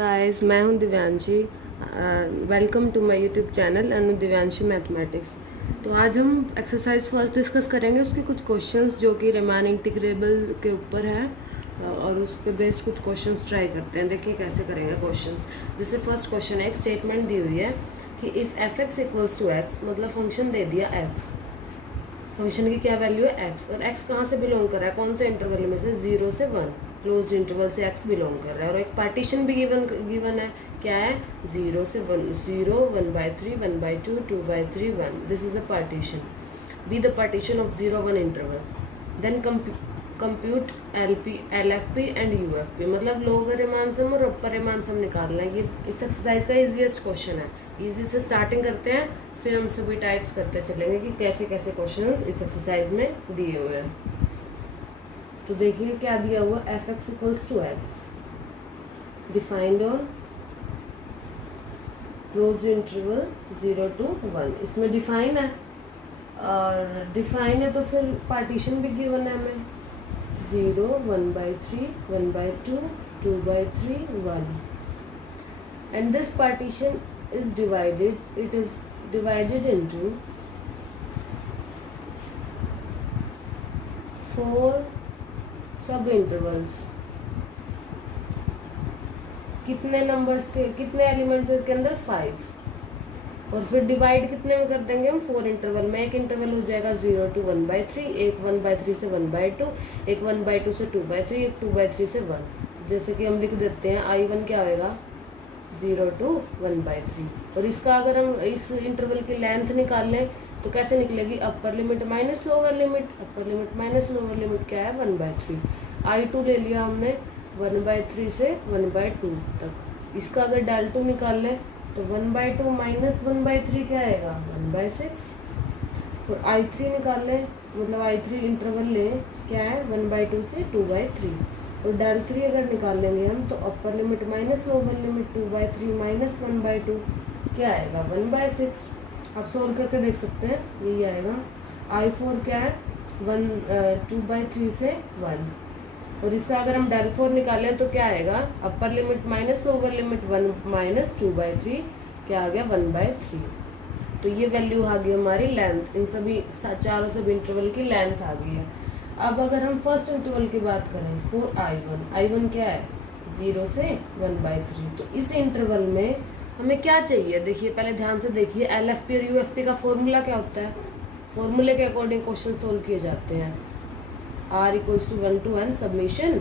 Guys, मैं हूं Divyanshi. Welcome to my YouTube channel Anu Divyanshi mathematics. तो आज हम एक्सरसाइज फर्स्ट डिस्कस करेंगे, उसके कुछ क्वेश्चंस जो कि रिमान इंटीग्रेबल के ऊपर है और उस पर बेस्ड कुछ क्वेश्चंस ट्राई करते हैं। देखिए कैसे करेंगे क्वेश्चंस। जैसे फर्स्ट क्वेश्चन है, एक स्टेटमेंट दी हुई है कि if F X equals to X, मतलब फंक्शन दे दिया एक्स, फंक्शन की क्या वैल्यू है एक्स, और एक्स कहाँ से बिलोंग कर रहा है, कौन से इंटरवल में से, 0 से 1 क्लोज्ड इंटरवल से एक्स बिलोंग कर रहा है। और एक पार्टीशन भी गिवन है, क्या है, 0 से 1, 0, 1/3, 1/2, 2/3, 1। This is a partition. Be the partition of 0, 1 interval. Then compute LFP and UFP, मतलब लोअर रिमान सम और अपर रिमान सम निकालना है। ये इस एक्सरसाइज का इजीएस्ट क्वेश्चन है। इजी से स्टार्टिंग करते हैं, फिर हम सभी टाइप्स करते चलेंगे कि कैसे कैसे क्वेश्चंस इस एक्सरसाइज में दिए हुए हैं। तो देखिए क्या दिया हुआ, F X equals to X defined on closed interval 0 to 1। इसमें डिफाइन है, और डिफाइन है तो फिर पार्टीशन भी गिवन है हमें, 0, 1/3, 1/2, 2/3, 1। And this partition is divided, it is divided into 4 सब इंटरवल्स। कितने नंबर्स के, कितने एलिमेंट्स इसके अंदर, 5। और फिर डिवाइड कितने में कर देंगे हम, 4 इंटरवल में। एक इंटरवल हो जाएगा 0 to 1/3, एक 1/3 से 1/2, एक 1/2 से 2/3, एक 2/3 से 1। जैसे कि हम लिख देते हैं, I1 क्या होएगा, 0 to 1/3। और इसका अगर हम इस इंटरवल की लेंथ निकाल लें तो कैसे निकलेगी, अपर लिमिट माइनस लोअर लिमिट, अपर लिमिट माइनस लोअर लिमिट क्या है, 1/3। I2 ले लिया हमने 1/3 से 1/2 तक। इसका अगर del2 निकाल लें तो 1/2 माइनस 1/3 क्या आएगा, 1/6। और I3 निकाल लें, मतलब I3 इंटरवल लें, क्या है, 1/2 से 2/3। और del3 अगर निकाल लेंगे हम तो अपर limit minus lower limit, 2/3 minus 1/2 क्या आएगा, 1/6। आप सोल्व करके देख सकते हैं, यही आएगा। I4 क्या है, 2/3 से 1। और इसका अगर हम del4 निकालें तो क्या आएगा, अपर limit minus lower limit 1 minus 2/3 क्या आ गया, 1/3। तो ये वैल्यू आ गई हमारी लेंथ, इन सभी चारों सब इंटरवल की लेंथ आ गई है। अब अगर हम फर्स्ट इंटरवल की बात करें, 4I1 क्या है, 0 से 1/3। तो इस इंटरवल में हमें क्या चाहिए, देखिए पहले ध्यान से देखिए, LFP और UFP का फॉर्मूला क्या होता है। फॉर्मूले के अकॉर्डिंग क्वेश्चन सोल्व किए जाते हैं। R = 1 to n submission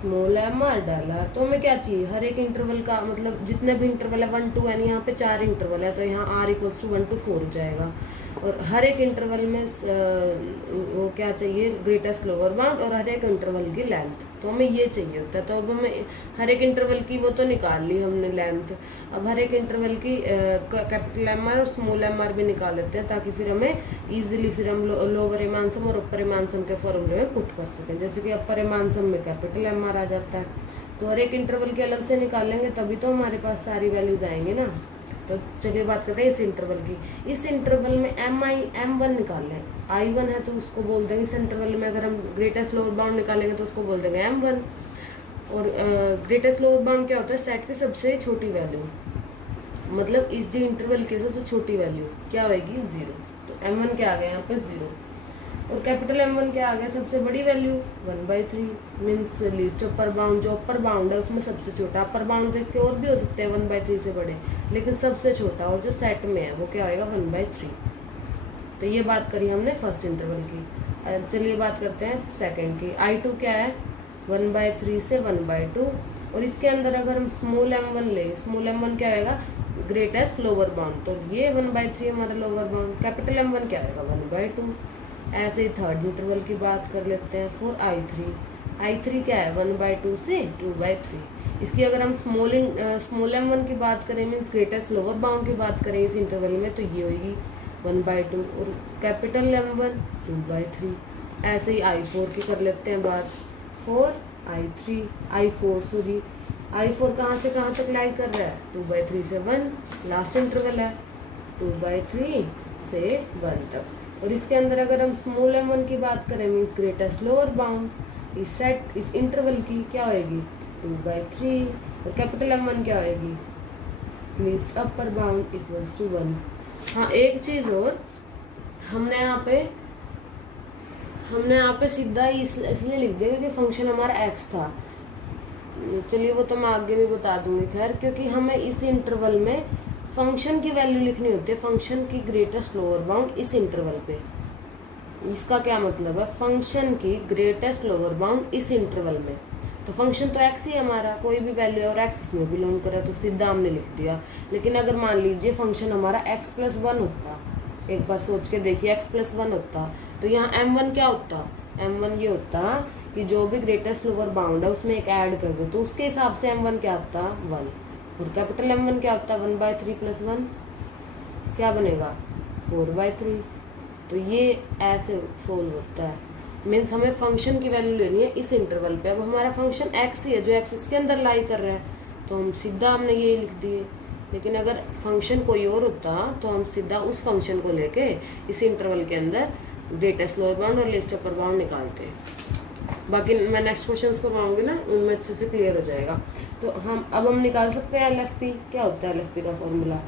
small mr डाला, तो हमें क्या चाहिए, हर एक इंटरवल का, मतलब जितने भी इंटरवल है 1 to n, यहाँ पे 4 इंटरवल है तो यहाँ R = 1 to 4 हो जाएगा। और हर एक इंटरवल में वो क्या चाहिए, ग्रेटेस्ट लोअर बाउंड, और हर एक इंटरवल की लेंथ। तो हमें ये चाहिए होता है। तो अब हमें हर एक इंटरवल की वो तो निकाल ली हमने लेंथ, अब हर एक इंटरवल की कैपिटल MR और स्मॉल MR भी निकाल लेते हैं, ताकि फिर हमें इजीली फिर हम लोअर रिमान सम और अपर रिमान सम के फॉर्मूले में पुट कर सकें। जैसे कि अपर रिमान सम में कैपिटल MR आ जाता है, तो हर एक इंटरवल के अलग से निकालेंगे तभी तो हमारे पास सारी वैल्यूज आएंगी ना। तो चलिए बात करते हैं इस इंटरवल की। इस इंटरवल में M1 निकाल लें, I1 है तो उसको बोल देंगे, इस इंटरवल में अगर हम ग्रेटेस्ट लोअर बाउंड निकालेंगे तो उसको बोल देंगे M1। और ग्रेटेस्ट लोअर बाउंड क्या होता है, सेट की सबसे छोटी वैल्यू, मतलब इस जो इंटरवल की सबसे छोटी वैल्यू क्या होगी, 0। तो M1 क्या आ गया यहाँ पे, 0। और कैपिटल M1 क्या आ गया, सबसे बड़ी value 1/3, means least upper bound, जो अपर बाउंड है उसमें सबसे छोटा। अपर बाउंड तो इसके और भी हो सकते हैं 1/3 से बड़े, लेकिन सबसे छोटा और जो सेट में है वो क्या होएगा, 1/3। तो ये बात करी हमने फर्स्ट इंटरवल की। चलिए बात करते हैं सेकंड की। I2 क्या है, 1/3 से 1/2। और इसके अंदर अगर हम स्मॉल m1 ले, स्मॉल m1 क्या होगा, ग्रेटेस्ट लोअर बाउंड, तो ये 1/3 हमारा लोअर बाउंड। कैपिटल M1 क्या होगा, 1/2। ऐसे ही थर्ड इंटरवल की बात कर लेते हैं, 4I3 क्या है, 1/2 से 2/3। इसकी अगर हम स्मॉल m1 की बात करें, मीन्स ग्रेटेस्ट लोअर बाउंड की बात करें इस इंटरवल में, तो ये होगी 1/2। और कैपिटल M1 2/3। ऐसे ही I4 की कर लेते हैं बात, I4 कहाँ से कहाँ तक लाई कर रहा है, 2/3 से 1, लास्ट इंटरवल है 2/3 से 1 तक। और इसके अंदर अगर हम स्मॉल m1 की बात करें, मीन्स ग्रेटेस्ट लोअर बाउंड, इस इंटरवल की क्या होगी, 2/3। और कैपिटल M1 क्या आएगी, least upper bound equals to 1। हाँ एक चीज और, हमने यहाँ पे सीधा इसलिए लिख दिया क्योंकि फंक्शन हमारा x था। चलिए वो तो मैं आगे भी बता दूंगी खैर, क्योंकि हमें इस इंटरवल में फंक्शन की वैल्यू लिखनी होती है, फंक्शन की ग्रेटेस्ट लोअर बाउंड इस इंटरवल पे। इसका क्या मतलब है, फंक्शन की ग्रेटेस्ट लोअर बाउंड इस इंटरवल में। तो फंक्शन तो x ही है हमारा, कोई भी वैल्यू है और x इसमें बिलोंग करे तो सीधा हमने लिख दिया। लेकिन अगर मान लीजिए फंक्शन हमारा x+1 होता, एक बार सोच के देखिए x+1 होता, तो यहाँ M1 क्या होता, M1 ये होता कि जो भी ग्रेटेस्ट लोअर बाउंड है उसमें एक ऐड कर दो, तो उसके हिसाब से M1 क्या होता 1, और कैपिटल M1 क्या होता 1/3 + 1 क्या बनेगा 4/3। तो ये ऐसे सोल्व होता है, मीन्स हमें फंक्शन की वैल्यू लेनी है इस इंटरवल पे। अब हमारा फंक्शन x ही है जो x इसके अंदर लाई कर रहा है, तो हम सीधा हमने ये लिख दिए। लेकिन अगर फंक्शन कोई और होता तो हम सीधा उस फंक्शन को लेके इस इंटरवल के अंदर ग्रेटेस्ट लोअर बाउंड और लीस्ट अपर बाउंड निकालते। बाकी मैं नेक्स्ट क्वेश्चंस करवाऊंगी ना, उनमें अच्छे से क्लियर हो जाएगा। तो हम निकाल सकते हैं LFP। क्या होता है LFP का formula,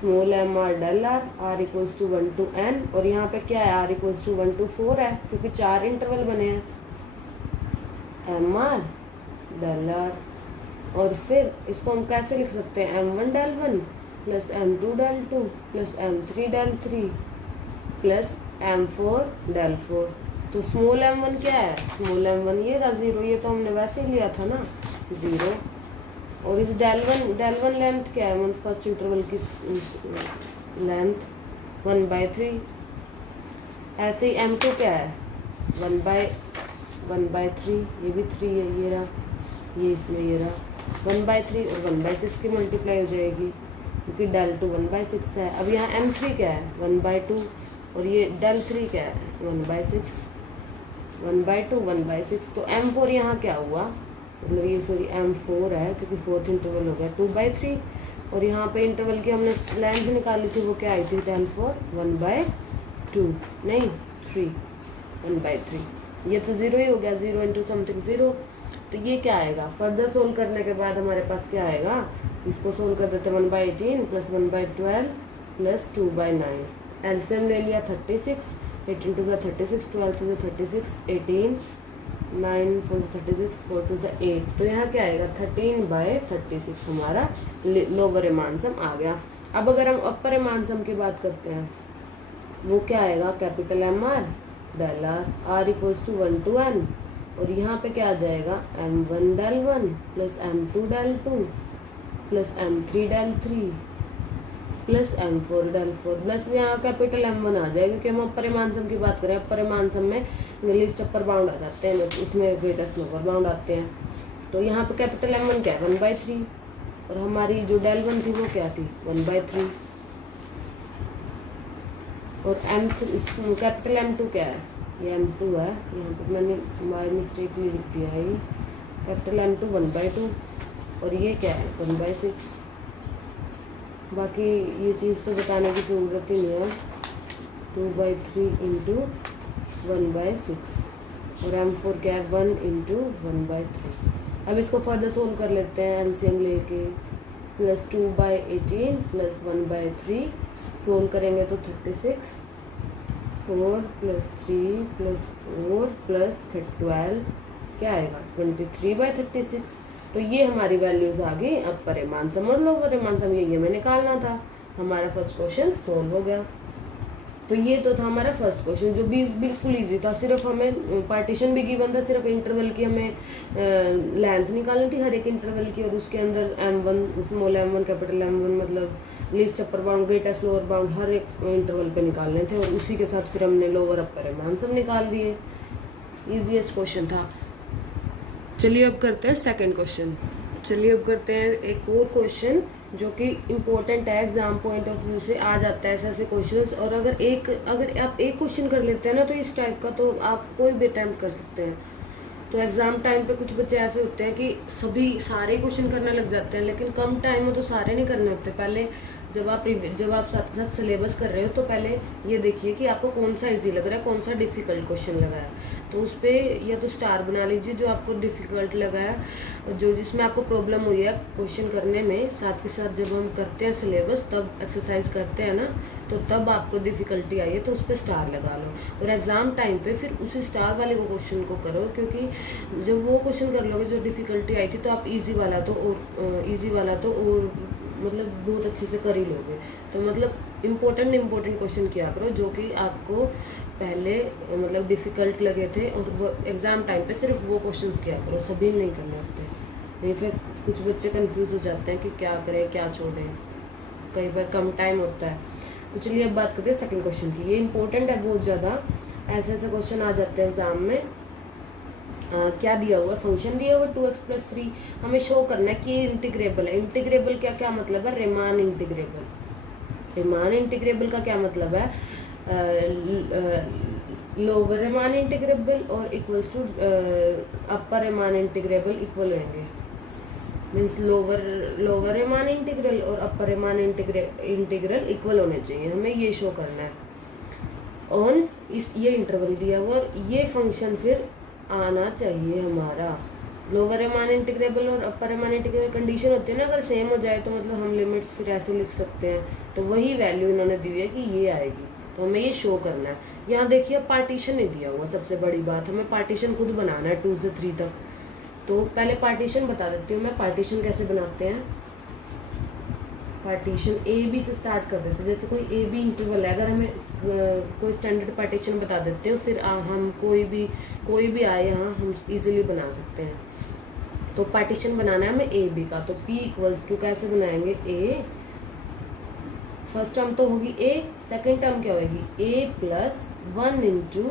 small m r del r, r equals to 1 to n, और यहाँ पे क्या है r इक्वल्स टू 1 to 4 है क्योंकि 4 इंटरवल बने हैं, m r डेल r। और फिर इसको हम कैसे लिख सकते हैं, m1 del 1 plus m2 del 2 plus m3 del 3 plus m4 del 4। तो स्मॉल m1 क्या है, स्मॉल m1 ये था 0, ये तो हमने वैसे ही लिया था ना 0। और इस डेल वन लेंथ क्या है, फर्स्ट इंटरवल की लेंथ 1/3। ऐसे ही m2 क्या है 1/3, ये भी 3 है, ये रहा, ये इसमें ये रहा 1/3 और 1/6 की मल्टीप्लाई हो जाएगी क्योंकि डेल 2 1/6 है। अब यहाँ m3 क्या है 1/2 और ये डेल 3 क्या है 1/6, 1/2 1/6। तो m4 यहाँ क्या हुआ, मतलब ये सॉरी m4 है क्योंकि फोर्थ इंटरवल हो गया 2/3, और यहाँ पे इंटरवल की हमने लेंथ निकाली थी, वो क्या आई थी डेल 4 1/2 नहीं 3 1/3। ये तो 0 ही हो गया, 0 इंटू समथिंग 0। तो ये क्या आएगा, फर्दर सोल्व करने के बाद हमारे पास क्या आएगा, इसको सोल्व कर देते 1/18 प्लस 1/12 प्लस 2/9। एलसीएम ले लिया 36, 18 टू 36, 12 टू 36, 18, 9 4 36, 4 टू 8। तो यहाँ क्या आएगा 13/36 हमारा लोअर एमांसम आ गया। अब अगर हम अपर एमांसम की बात करते हैं, वो क्या आएगा, capital MR del R equals to 1 to n, और यहाँ पे क्या आ जाएगा M1 del 1 plus M2 del 2 plus M3 del 3 plus M4 del 4 plus यहाँ कैपिटल M1 आ जाएगा क्योंकि हम अपर एमांसम की बात करें। अपर एमांसम में लीस्ट अपर बाउंड आ जाते हैं, उसमें ग्रेटेस्ट लोअर बाउंड आते हैं। तो यहाँ पे कैपिटल M1 क्या है 1/3, और हमारी जो डेल 1 थी वो क्या थी 1/3, और कैपिटल M2 क्या है, ये M2 है, यहाँ पे मैंने बाय मिस्टेकली लिख दिया है, ये कैपिटल M2 1/2, और ये क्या है 1/6। बाकी ये चीज़ तो बताने की ज़रूरत ही नहीं है, 2/3 इंटू 1/6, और M4 क्या है 1 इंटू 1/3। अब इसको फर्दर सोल्व कर लेते हैं एलसीएम लेके, प्लस 2/18 प्लस 1/3 सोल्व करेंगे तो 36, 4 प्लस 3 प्लस 4 प्लस 12 क्या आएगा 23/36। तो ये हमारी वैल्यूज आ गई अपर एमांसम और लोअर एमांसम, ये हमें निकालना था। हमारा फर्स्ट क्वेश्चन सोल्व हो गया। तो ये तो था हमारा फर्स्ट क्वेश्चन जो भी बिल्कुल इजी था, सिर्फ हमें पार्टीशन भी गिवन था, सिर्फ इंटरवल की हमें लेंथ निकालनी थी हर एक इंटरवल की, और उसके अंदर M1 small m1 capital M1 मतलब least upper bound greatest lower bound हर एक इंटरवल पे निकालने थे, और उसी के साथ फिर हमने लोअर अपर एमांसम निकाल दिए। ईजीएस्ट क्वेश्चन था। चलिए अब करते हैं सेकंड क्वेश्चन। चलिए अब करते हैं एक और क्वेश्चन जो कि इम्पोर्टेंट है, एग्जाम पॉइंट ऑफ व्यू से आ जाता है ऐसे क्वेश्चंस। और अगर आप एक क्वेश्चन कर लेते हैं ना तो इस टाइप का तो आप कोई भी अटैम्प्ट कर सकते हैं। तो एग्जाम टाइम पे कुछ बच्चे ऐसे होते हैं कि सारे क्वेश्चन करने लग जाते हैं, लेकिन कम टाइम में तो सारे नहीं करने होते। पहले जब आप साथ साथ सिलेबस कर रहे हो तो पहले ये देखिए कि आपको कौन सा इजी लग रहा है, कौन सा डिफिकल्ट क्वेश्चन लगा है। तो उस पर या तो स्टार बना लीजिए जो आपको डिफ़िकल्ट लगा है, जो जिसमें आपको प्रॉब्लम हुई है क्वेश्चन करने में। साथ के साथ जब हम करते हैं सिलेबस, तब एक्सरसाइज करते हैं ना, तो तब आपको डिफ़िकल्टी आई है तो उस पर स्टार लगा लो, और एग्ज़ाम टाइम पे फिर उसी स्टार वाले को क्वेश्चन को करो, क्योंकि जब वो क्वेश्चन कर लोगे जो डिफ़िकल्टी आई थी, तो आप ईजी वाला तो और मतलब बहुत अच्छे से कर ही लोगे। तो मतलब इम्पोर्टेंट क्वेश्चन किया करो जो कि आपको पहले मतलब डिफ़िकल्ट लगे थे, और वो एग्ज़ाम टाइम पे सिर्फ वो क्वेश्चंस किया करो, सभी नहीं करने होते। नहीं फिर कुछ बच्चे कंफ्यूज हो जाते हैं कि क्या करें क्या छोड़ें, कई बार कम टाइम होता है। तो चलिए अब बात करते हैं सेकंड क्वेश्चन की। ये इंपॉर्टेंट है बहुत ज़्यादा, ऐसे ऐसे क्वेश्चन आ जाते हैं एग्जाम में। क्या दिया हुआ है, फंक्शन दिया हुआ 2x+3, हमें शो करना है कि ये इंटीग्रेबल है। इंटीग्रेबल क्या क्या मतलब है, रीमान इंटीग्रेबल। रीमान इंटीग्रेबल का क्या मतलब है, लोअर रीमान इंटीग्रेबल और equals to upper Riemann integrable equal होंगे। मीन्स लोअर रीमान इंटीग्रल और अपर रीमान इंटीग्रल इक्वल होने चाहिए, हमें ये शो करना है। ऑन ये इंटरवल दिया हुआ और ये फंक्शन फिर आना चाहिए हमारा। लोअर रीमान इंटीग्रेबल और अपर रीमान इंटीग्रेबल कंडीशन होती है ना, अगर सेम हो जाए तो मतलब हम लिमिट्स फिर ऐसे लिख सकते हैं। तो वही वैल्यू इन्होंने दी है कि ये आएगी, तो हमें ये शो करना है। यहाँ देखिए पार्टीशन नहीं दिया हुआ, सबसे बड़ी बात, हमें पार्टीशन खुद बनाना है 2 से 3 तक। तो पहले पार्टीशन बता देती हूँ मैं, पार्टीशन कैसे बनाते हैं। पार्टीशन ए बी से स्टार्ट कर देते हैं। जैसे कोई ए बी इंटरवल है, अगर हमें कोई स्टैंडर्ड पार्टीशन बता देते हो, फिर हम कोई भी आए यहाँ हम इजीली बना सकते हैं। तो पार्टीशन बनाना है हमें ए बी का, तो P इक्वल्स टू कैसे बनाएंगे, ए फर्स्ट टर्म तो होगी ए, सेकेंड टर्म क्या होगी A plus 1 into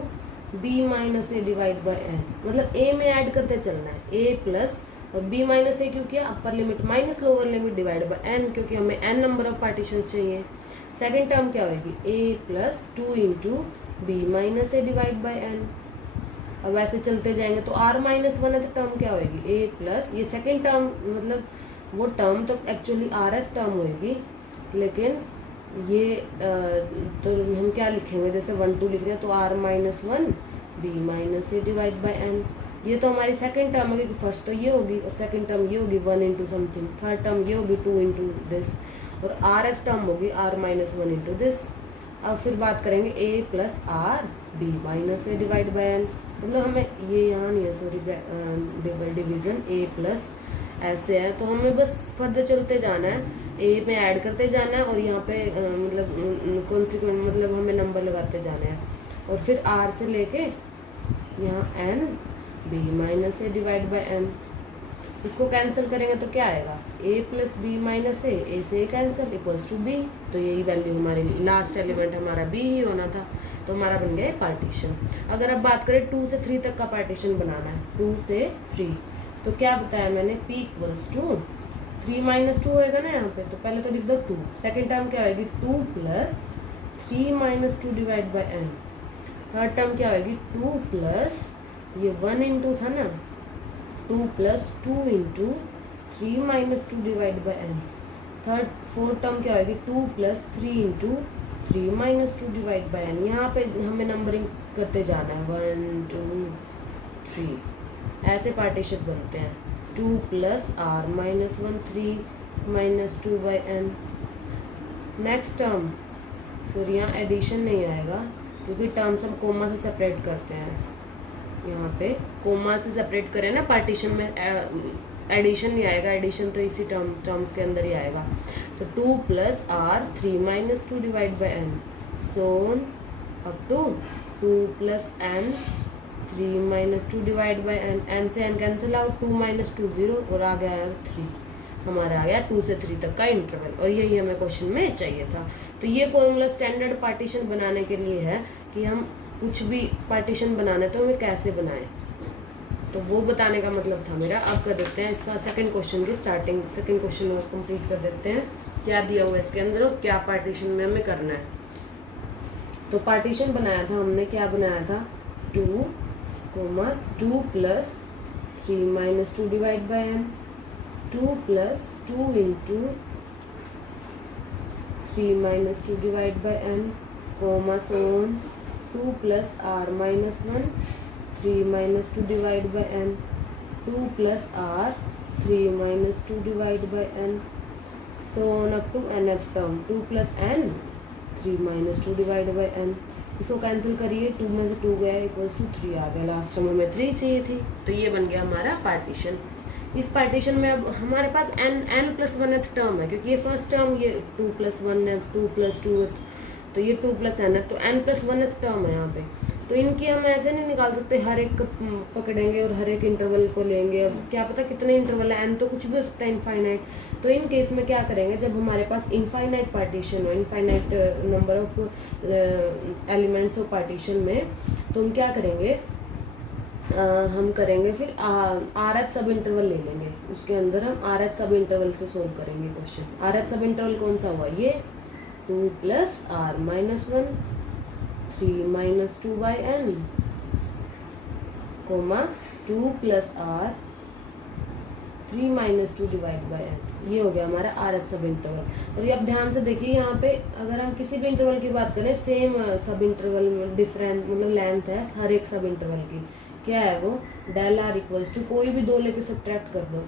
B minus A divide by N. मतलब ए में ऐड करते चलना है, ए प्लस और बी माइनस ए क्यों किया, upper limit minus lower limit divide by N, क्योंकि हमें एन नंबर ऑफ पार्टीशन चाहिए। सेकेंड टर्म क्या होगी A plus 2 into B minus A divide by N. अब ऐसे चलते जाएंगे तो r माइनस 1 है, तो टर्म क्या होगी a प्लस, ये सेकेंड टर्म मतलब वो टर्म तो एक्चुअली rth टर्म होगी, लेकिन ये तो हम क्या लिखेंगे, जैसे 1 2 लिख रहे हैं तो r minus 1 b minus A divide by n. ये तो हमारी सेकेंड टर्म होगी, फर्स्ट तो ये होगी और सेकेंड टर्म ये होगी 1 इंटू समथिंग, थर्ड टर्म ये होगी 2 इंटू दिस, और rth टर्म होगी r माइनस 1 इंटू दिस। अब फिर बात करेंगे a plus r b minus A divide by N. मतलब हमें ये यहाँ नहीं है, सॉरी डिवीजन a प्लस ऐसे है, तो हमें बस फर्दर चलते जाना है, a में ऐड करते जाना है, और यहाँ पे मतलब कॉन्सिक्वेंट मतलब हमें नंबर लगाते जाना है, और फिर r से लेके यहाँ n b minus A divide by n. इसको कैंसिल करेंगे तो क्या आएगा, a plus b minus a से कैंसिल इक्वल्स टू b। तो यही वैल्यू हमारी लास्ट एलिमेंट हमारा b ही होना था, तो हमारा बन गया पार्टीशन। अगर अब बात करें 2 से 3 तक का पार्टीशन बनाना है, 2 से 3, तो क्या बताया मैंने, p इक्वल्स टू 3 माइनस 2 होएगा ना यहाँ पे, तो पहले तो लिख दो 2, सेकेंड टर्म क्या होगी 2 plus 3 minus 2 divide by n. Third term क्या होगी 2 प्लस ये 1 इंटू था ना, 2 plus 2 into 3 minus 2 divide by n. Fourth term क्या होगी 2 plus 3 into 3 minus 2 divide by n. यहाँ पे हमें नंबरिंग करते जाना है 1 2 3, ऐसे पार्टीशन बनते हैं। 2 plus r minus 1 3 minus 2 by n. Next term, sorry यहाँ एडिशन नहीं आएगा क्योंकि टर्म्स हम कोमा से सेपरेट करते हैं, यहाँ पे कोमा से सेपरेट करें ना पार्टीशन में, एडिशन नहीं आएगा, एडिशन तो इसी टर्म्स के अंदर ही आएगा। तो 2 plus r 3 minus 2 divide by n, so on up to 2 plus n 3 minus 2 divide by n. N से एन कैंसिल आउट, 2 माइनस 2 0, और आ गया 3, हमारा आ गया 2 से 3 तक का इंटरवल, और यही हमें क्वेश्चन में चाहिए था। तो ये फॉर्मूला स्टैंडर्ड पार्टीशन बनाने के लिए है कि हम कुछ भी पार्टीशन बनाना है तो हमें कैसे बनाएं, तो वो बताने का मतलब था मेरा। अब कर देते हैं इसका सेकंड क्वेश्चन की स्टार्टिंग, सेकंड क्वेश्चन कंप्लीट कर देते हैं, क्या दिया हुआ है इसके अंदर और क्या पार्टीशन में हमें करना है। तो पार्टीशन बनाया था हमने, क्या बनाया था 2 plus 3 minus 2 divide by n, 2 plus 2 into 3 minus 2 divide by n, comma so on 2 plus r minus 1 3 minus 2 divide by n, 2 plus r 3 minus 2 divide by n, so on up to nth term 2 plus n 3 minus 2 divide by n. इसको cancel करिए, 2 में से 2 गया equals to 3 आ गया, last term हमें 3 चाहिए थी, तो ये बन गया हमारा पार्टीशन। इस पार्टीशन में अब हमारे पास n प्लस 1th टर्म है, क्योंकि ये फर्स्ट टर्म ये 2 प्लस 1 है, 2 प्लस 2, तो ये 2 प्लस n है, तो n प्लस 1th टर्म है यहाँ पे। तो इनकी हम ऐसे नहीं निकाल सकते, हर एक पकड़ेंगे और हर एक इंटरवल को लेंगे। अब क्या पता कितने इंटरवल है, n तो कुछ भी हो सकता है, इनफाइनाइट। तो इन केस में क्या करेंगे, जब हमारे पास इनफाइनाइट पार्टीशन हो, infinite number of elements of partition में, तो हम क्या करेंगे, हम करेंगे फिर आरएच सब इंटरवल ले लेंगे, उसके अंदर हम आरएच सब इंटरवल से सोल्व करेंगे क्वेश्चन। आरएच सब इंटरवल कौन सा हुआ, ये 2 plus r minus 1 3 minus 2 by n, comma 2 plus r 3 minus 2 divide by n, ये हो गया हमारा आरएच सब इंटरवल। और ये अब ध्यान से देखिए, यहाँ पे अगर हम किसी भी इंटरवल की बात करें, सेम सब इंटरवल में डिफरेंट मतलब लेंथ है हर एक सब इंटरवल की, क्या है वो, डेल आर इक्वल्स टू कोई भी 2 लेके सब्ट्रैक्ट कर दो,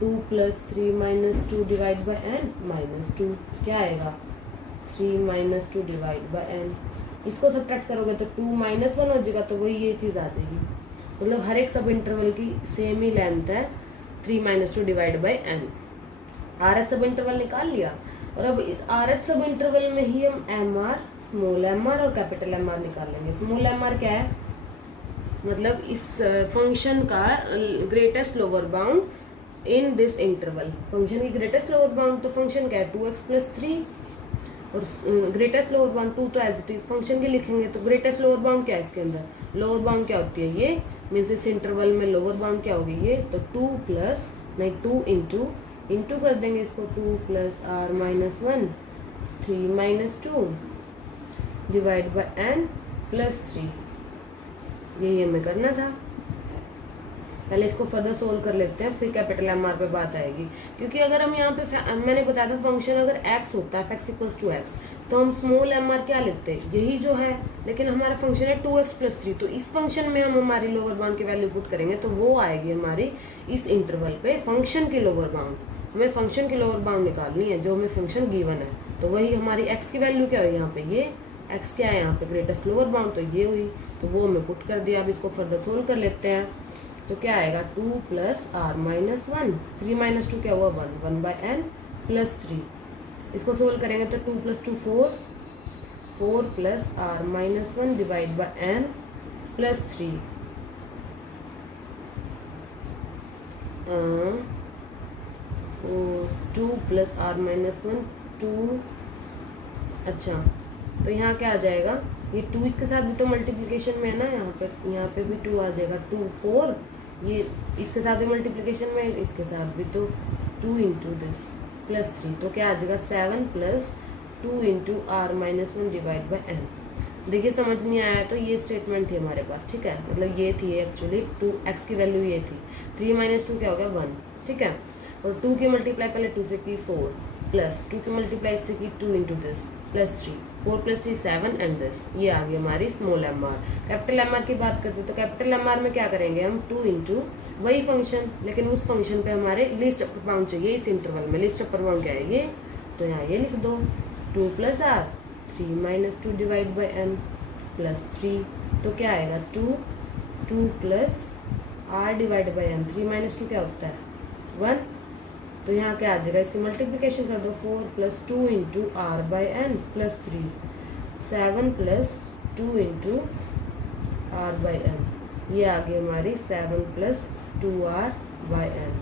2 plus 3 minus 2 divide by n minus 2, क्या आएगा 3 माइनस 2 डिवाइड बाई एन। इसको सब्ट्रैक्ट करोगे तो 2 माइनस 1 हो जाएगा, तो वही ये चीज़ आ जाएगी। मतलब हर एक सब इंटरवल की सेम ही लेंथ है, 3 minus 2 divide by n. Rth sub interval निकाल लिया, और अब इस आरएच सब इंटरवल में ही हम m r, small m r और कैपिटल एम आर निकालेंगे। स्मॉल एम आर क्या है, मतलब इस फंक्शन का greatest lower bound in this interval. Function की ग्रेटेस्ट लोअर बाउंड तो फंक्शन क्या है 2x प्लस 3, और ग्रेटेस्ट लोअर बाउंड 2 तो एज इट इज फंक्शन के लिखेंगे, तो ग्रेटेस्ट लोअर बाउंड क्या है इसके अंदर, लोअर बाउंड क्या होती है, ये मीन्स इस इंटरवल में लोअर बाउंड क्या होगी, ये तो 2 प्लस नहीं 2 इंटू कर देंगे इसको, 2 plus r minus 1 3 minus 2 divide by n plus 3, यही हमें करना था। पहले इसको फर्दर सोल्व कर लेते हैं, फिर कैपिटल एम आर पे बात आएगी। क्योंकि अगर हम यहाँ पे मैंने बताया था फंक्शन अगर x होता है x इक्वल्स टू x, तो हम स्मॉल एम आर क्या लिखते हैं, यही जो है, लेकिन हमारा फंक्शन है 2x प्लस 3, तो इस फंक्शन में हम हमारी लोअर बाउंड की वैल्यू पुट करेंगे, तो वो आएगी हमारी इस इंटरवल पे फंक्शन की लोअर बाउंड। हमें फंक्शन की लोअर बाउंड निकालनी है, जो हमें फंक्शन गिवन है, तो वही हमारी x की वैल्यू क्या हुई यहाँ पे, ये x क्या है यहाँ पे ग्रेटेस्ट लोअर बाउंड, तो ये हुई, तो वो हमें पुट कर दिया। अब इसको फर्दर सोल्व कर लेते हैं, तो क्या आएगा 2 प्लस आर माइनस 1 3 माइनस 2 क्या हुआ 1 1 बाई एन प्लस 3। इसको सोल्व करेंगे तो 2 plus 2 4 4 plus r minus 1 divide by n plus 3, 2 plus r minus 1 2, अच्छा तो यहाँ क्या आ जाएगा, ये 2 इसके साथ भी तो मल्टीप्लिकेशन में है ना, यहाँ पे भी 2 आ जाएगा, 2 4, ये इसके साथ भी मल्टीप्लिकेशन में, इसके साथ भी, तो 2 इंटू दिस प्लस 3, तो क्या आ जाएगा 7 plus 2 into r minus 1 divide by n. देखिए समझ नहीं आया तो ये स्टेटमेंट थी हमारे पास, ठीक है, मतलब ये थी एक्चुअली 2x की वैल्यू ये थी, 3 माइनस 2 क्या हो गया 1, ठीक है, और 2 की मल्टीप्लाई पहले 2 से की 4 प्लस 2 की मल्टीप्लाई इससे की 2 into this plus 3 4 plus 3 7 and this, ये आ गई हमारी small m r. Capital m r की बात करते हैं तो कैपिटल एम आर में क्या करेंगे हम 2 इंटू वही फंक्शन, लेकिन उस फंक्शन पे हमारे लीस्ट अपर बाउंड चाहिए इस इंटरवल में। लीस्ट अपर बाउंड क्या है ये, तो यहाँ ये लिख दो 2 plus r 3 minus 2 divide by n plus 3, तो क्या आएगा 2 plus r divide by n, 3 minus 2 क्या होता है 1, तो यहाँ क्या आ जाएगा इसकी मल्टीप्लिकेशन कर दो 4 plus 2 into r by n plus 3 7 plus 2 into r by n, ये आ गई हमारी 7 प्लस 2 आर बाई एन,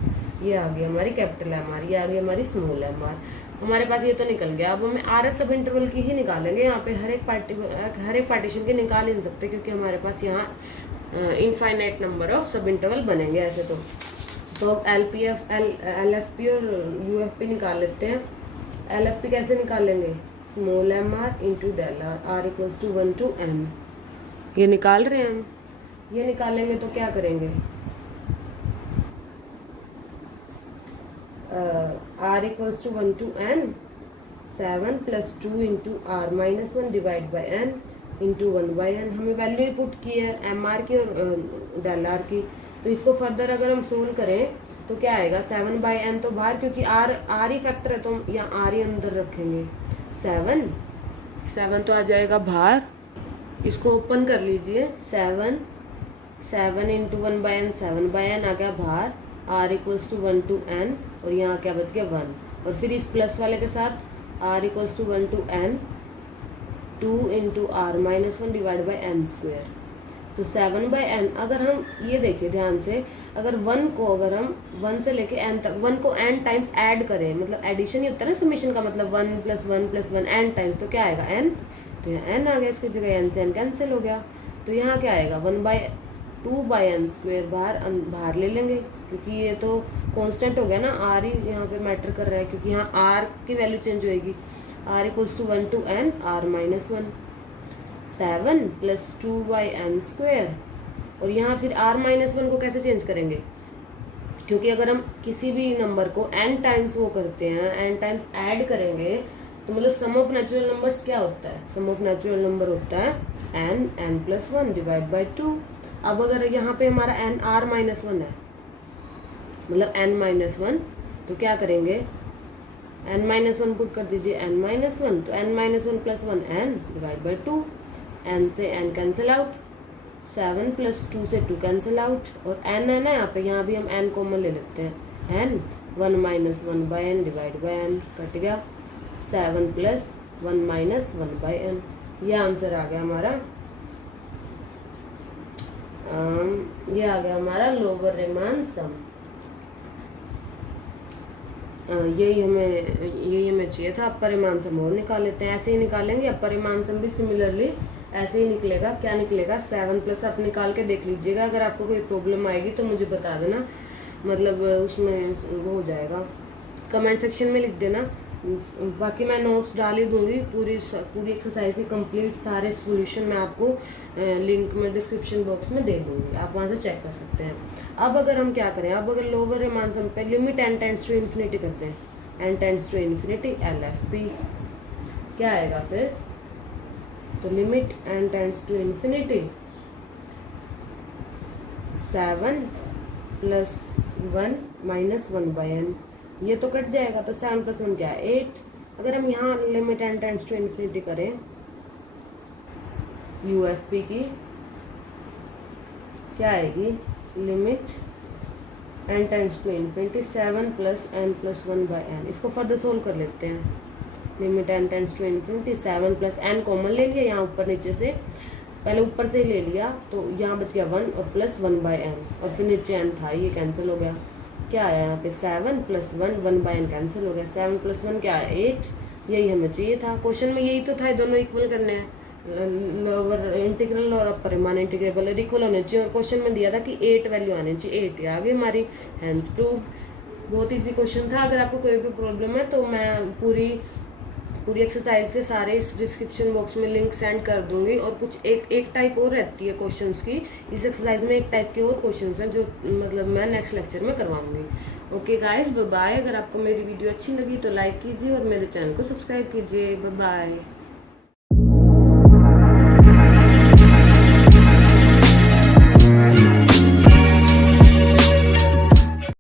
ये आ गई हमारी कैपिटल एम आर, ये आ गई हमारी स्मॉल एम आर। हमारे पास ये तो निकल गया। अब हमें आर एच सब इंटरवल की ही निकालेंगे। यहाँ पे हर एक पार्टीशन के निकाल ही नहीं सकते क्योंकि हमारे पास यहाँ infinite number of sub interval बनेंगे ऐसे तो एल एफ पी और यू एफ पी निकाल लेते हैं। एल एफ पी कैसे निकालेंगे, small m r into del r, r equals to 1 to m, ये निकाल रहे हैं हम। ये निकालेंगे तो क्या करेंगे, r equals to 1 to n 7 plus 2 into r minus 1 divide by n into 1/n। हमें वैल्यू ही पुट की है एम आर की और डेल आर की। तो इसको फर्दर अगर हम सोल्व करें तो क्या आएगा 7/n तो बाहर, क्योंकि आर ही फैक्टर है तो हम यहाँ आर ही अंदर रखेंगे। 7 तो आ जाएगा बाहर, इसको ओपन कर लीजिए। 7 इंटू 1/n 7/n आ गया बाहर, r equals to 1 to n और यहाँ क्या बच गया 1। और फिर इस प्लस वाले के साथ r equals to 1 to n 2 into r minus 1 divide by n square. तो 7/n अगर हम ये देखिए ध्यान से, अगर 1 को अगर हम 1 से लेके n तक 1 को n टाइम्स ऐड करें, मतलब एडिशन ही होता है ना समीशन का, मतलब 1 + 1 + 1 n टाइम्स, तो क्या आएगा n। तो यहाँ n आ गया, इसकी जगह n से n कैंसिल हो गया। तो यहाँ क्या आएगा 1/2/n स्क्वेयर बाहर ले लेंगे, क्योंकि ये तो कांस्टेंट हो गया ना, r ही यहाँ पे मैटर कर रहा है, क्योंकि यहाँ r की वैल्यू चेंज होएगी। r equals to 1 to n r minus 1। 7 + 2/n square. और यहाँ फिर r माइनस 1 को कैसे चेंज करेंगे, क्योंकि अगर हम किसी भी नंबर को n टाइम्स वो करते हैं, n टाइम्स ऐड करेंगे, तो मतलब सम ऑफ नेचुरल नंबर्स क्या होता है, सम ऑफ नेचुरल नंबर होता है n + 1 डिवाइड बाई 2। अब अगर यहाँ पे हमारा n r माइनस 1 है, मतलब n माइनस 1, तो क्या करेंगे n माइनस 1 पुट कर दीजिए n माइनस 1, तो n minus 1 + 1 n divide by 2। n से n कैंसिल आउट, 7 + 2 से 2 कैंसिल आउट, और n है ना यहाँ पे, यहाँ भी हम n कॉमन ले लेते हैं। n 1 - 1/n divide by n cut गया। 7 + 1 - 1/n, ये आंसर आ गया हमारा। ये आ गया हमारा लोअर रीमान सम। यही हमें चाहिए था। अपर रीमान सम और निकाल लेते हैं, ऐसे ही निकालेंगे। अपर रीमान सम भी सिमिलरली ऐसे ही निकलेगा। क्या निकलेगा 7 + आप निकाल के देख लीजिएगा, अगर आपको कोई प्रॉब्लम आएगी तो मुझे बता देना, मतलब उसमें वो हो जाएगा, कमेंट सेक्शन में लिख देना। बाकी मैं नोट्स डाल ही दूंगी, पूरी एक्सरसाइज के कंप्लीट सारे सॉल्यूशन मैं आपको लिंक में डिस्क्रिप्शन बॉक्स में दे दूंगी, आप वहां से चेक कर सकते हैं। अब अगर हम क्या करें, अब अगर लोअर रीमान सम पे limit n tends to infinity करते हैं, n tends to infinity LFP क्या आएगा फिर, तो limit n tends to infinity 7 + 1 - 1/n, ये तो कट जाएगा, तो 7 + 1 क्या है 8। अगर हम यहाँ limit n tends to infinity करें UFP की, क्या आएगी limit n tends to infinity 7 + n + 1/n। इसको फर्दर सोल्व कर लेते हैं। Limit n tends to infinity 7 + n common ले लिया, यहाँ ऊपर नीचे से, पहले ऊपर से ही ले लिया, तो यहाँ बच गया 1 और प्लस 1/n, और फिर नीचे n था, ये कैंसिल हो गया। क्या आया यहाँ पे 7 + 1 1/n कैंसिल हो गया। 7 + 1 क्या है 8, यही हमें चाहिए था। क्वेश्चन में यही तो था, दोनों इक्वल करने हैं, लोअर इंटीग्रल और अपर रीमान इंटीग्रेबल इक्वल होने चाहिए, और क्वेश्चन में दिया था कि 8 वैल्यू आनी चाहिए, 8 आ गई हमारी, हैंस प्रूव। बहुत इजी क्वेश्चन था। अगर आपको कोई भी प्रॉब्लम है तो मैं पूरी एक्सरसाइज के सारे इस डिस्क्रिप्शन बॉक्स में लिंक सेंड कर दूंगी। और कुछ एक टाइप और रहती है क्वेश्चंस की, इस एक्सरसाइज में एक टाइप के और क्वेश्चंस हैं जो मतलब मैं नेक्स्ट लेक्चर में करवाऊंगी। Okay guys, bye bye. अगर आपको मेरी वीडियो अच्छी लगी तो लाइक कीजिए और मेरे चैनल को सब्सक्राइब कीजिए। Bye bye.